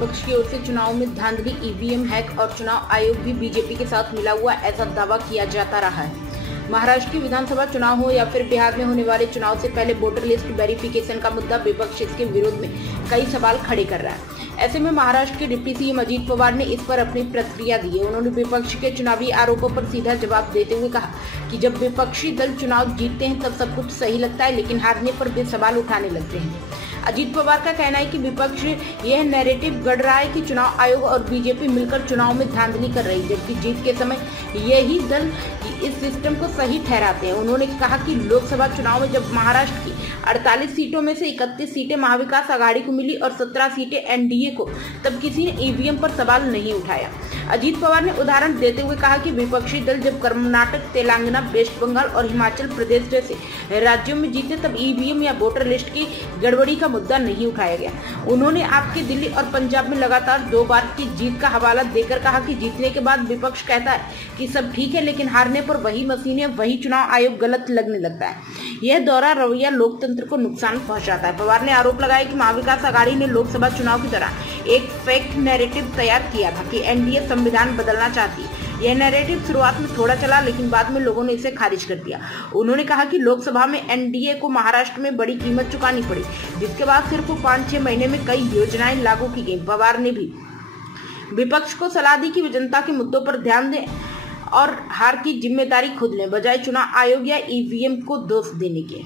विपक्ष की ओर से चुनाव में धांधली, ईवीएम हैक और चुनाव आयोग भी बीजेपी के साथ मिला हुआ ऐसा दावा किया जाता रहा है। महाराष्ट्र की विधानसभा चुनाव हो या फिर बिहार में होने वाले चुनाव से पहले वोटर लिस्ट वेरिफिकेशन का मुद्दा विपक्ष इसके विरोध में कई सवाल खड़े कर रहा है। ऐसे में महाराष्ट्र के डिप्टी सीएम अजीत पवार ने इस पर अपनी प्रतिक्रिया दी है। उन्होंने विपक्ष के चुनावी आरोपों पर सीधा जवाब देते हुए कहा कि जब विपक्षी दल चुनाव जीतते हैं तब सब कुछ सही लगता है, लेकिन हारने पर वे सवाल उठाने लगते हैं। अजीत पवार का कहना है कि विपक्ष यह नैरेटिव गढ़ रहा है कि चुनाव आयोग और बीजेपी मिलकर चुनाव में धांधली कर रही है, जबकि जीत के समय यही दल इस सिस्टम को सही ठहराते हैं। उन्होंने कहा कि लोकसभा चुनाव में जब महाराष्ट्र की 48 सीटों में से 31 सीटें महाविकास आघाड़ी को मिली और 17 सीटें एनडीए को, तब किसी ने ईवीएम पर सवाल नहीं उठाया। अजीत पवार ने उदाहरण देते हुए कहा कि विपक्षी दल जब कर्नाटक, तेलंगाना, वेस्ट बंगाल और हिमाचल प्रदेश जैसे राज्यों में जीते तब ईवीएम या वोटर लिस्ट की गड़बड़ी का मुद्दा नहीं उठाया गया। उन्होंने आपके दिल्ली और पंजाब में लगातार 2 बार की जीत का हवाला देकर कहा कि जीतने के बाद विपक्ष कहता है कि सब ठीक है, लेकिन हारने पर वही मशीनें, वही चुनाव आयोग गलत लगने लगता है। यह दोहरा रवैया लोकतंत्र को नुकसान पहुंचाता है। पवार ने आरोप लगाया कि महाविकास आघाड़ी ने लोकसभा चुनाव की दौरान एक फेक नैरेटिव तैयार किया था कि एनडीए संविधान बदलना चाहती है। यह नैरेटिव शुरुआत में थोड़ा चला, लेकिन बाद में लोगों ने इसे खारिज कर दिया। उन्होंने कहा कि लोकसभा में एनडीए को महाराष्ट्र में बड़ी कीमत चुकानी पड़ी, जिसके बाद सिर्फ 5-6 महीने में कई योजनाएं लागू की गई। पवार ने भी विपक्ष को सलाह दी कि वे जनता के मुद्दों पर ध्यान दें और हार की जिम्मेदारी खुद लें, बजाय चुनाव आयोग या ईवीएम को दोष देने के।